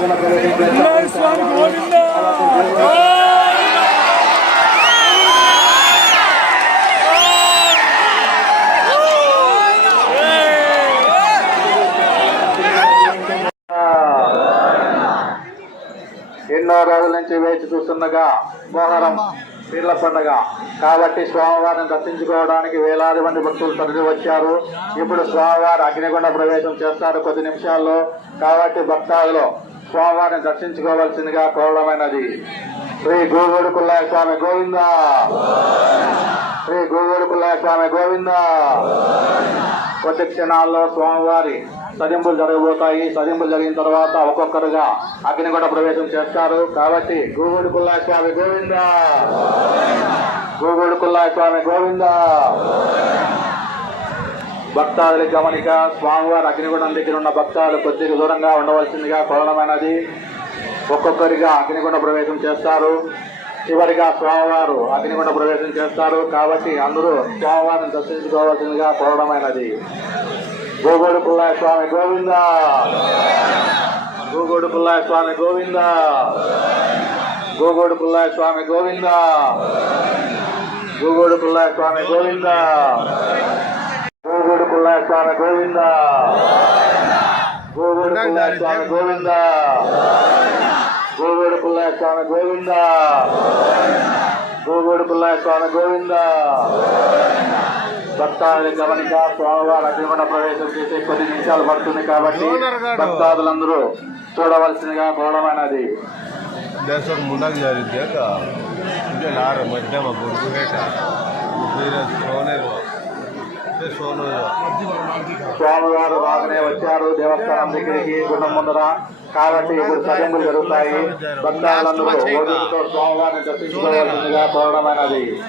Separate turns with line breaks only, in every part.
ఎన్నో రోజుల నుంచి వేచి చూస్తుండగా మోహరం పీర్ల పండుగ. కాబట్టి స్వామివారిని దర్శించుకోవడానికి వేలాది మంది భక్తులు తరలి వచ్చారు. ఇప్పుడు స్వామివారు అగ్నిగుండ ప్రవేశం చేస్తారు కొద్ది నిమిషాల్లో. కాబట్టి భక్తాదులు స్వామివారిని దర్శించుకోవాల్సిందిగా కోరడమైనది. శ్రీ గోగోడు కుల్లాయ స్వామి గోవింద. శ్రీ గోగోడు కుల్లాయ స్వామి గోవింద. కొద్ది క్షణాల్లో స్వామివారి సదింపులు జరగబోతాయి. సదింపులు జరిగిన తర్వాత ఒక్కొక్కరుగా అగ్నిగుండ ప్రవేశం చేస్తారు. కాబట్టి గోగోడు కుల్లాయ స్వామి గోవింద. గోగోడు కుల్లాయ స్వామి గోవింద. భక్తాదుల గమనిక స్వామివారి అగ్నిగుండం దగ్గర ఉన్న భక్తాలు కొద్దిగా దూరంగా ఉండవలసిందిగా కోరడమైనది. ఒక్కొక్కరిగా అగ్నిగుండ ప్రవేశం చేస్తారు. చివరిగా స్వామివారు అగ్నిగుండ ప్రవేశం చేస్తారు. కాబట్టి అందరూ స్వామివారిని దర్శించుకోవాల్సిందిగా కోరడమైనది. గోగోడు పుల్లాయ స్వామి గోవింద! గోగోడు పుల్లాయ స్వామి గోవింద! గోగోడు పుల్లాయ స్వామి గోవింద! గోగోడు పుల్లాయ స్వామి గోవింద! ఉల్లాసాల గోవింద. గోవుడు ఉల్లాసాల గోవింద. గోవుడు ఉల్లాసాల గోవింద. గోవుడు ఉల్లాసాల గోవింద. భక్తాదులు గమనిక స్వామివారి అభిమణ ప్రవేశం చేసే కొద్ది నిమిషాలు పడుతుంది కాబట్టి భక్తాదులందరూ
చూడవలసినగా గౌరవమైనది దేశం ముందకు జరిగితే ఇదే నార
స్వామివారు బాగానే వచ్చారు దేవస్థానం దగ్గరికి. గుండం ముందర కాబట్టి ఇప్పుడు సజంగులు జరుగుతాయి. భక్తాదులందరూ ఓపికతో స్వామివారిని దర్శించుకోవాల్సిందిగా కోరడమైనది.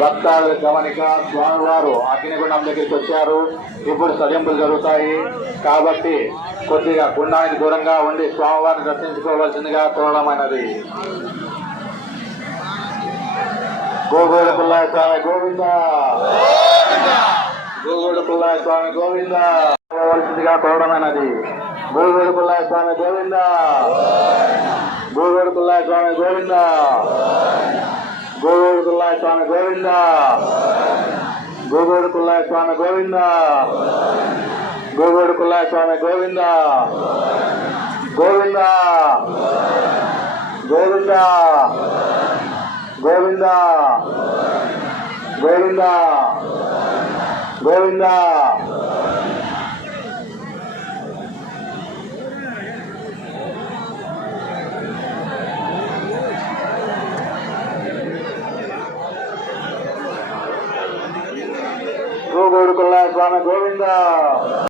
భక్తాదుల గమనిక స్వామివారు అగ్నిగుండం దగ్గరికి వచ్చారు. ఇప్పుడు సజంపులు జరుగుతాయి. కాబట్టి కొద్దిగా గుండానికి దూరంగా ఉండి స్వామివారిని దర్శించుకోవాల్సిందిగా కోరడమైనది. గోగోల పిల్ల గోవిందా. వెలుగుల్లాయ స్వామి గోవింద. పరిస్థితిగా కోవడమైనది భూ వెలుగుల్లాయ స్వామి గోవింద. భూ వెలుగుల్లాయ స్వామి గోవింద. గోవేడుకుల్లాయ స్వామి గోవింద. గోవేడుకుల్లాయ స్వామి గోవింద. గోవేడుకుల్లాయ స్వామి గోవింద. గోవింద. గోవింద. గోవింద. గోవింద. గోవింద. గోగోడు స్వామి గోవింద.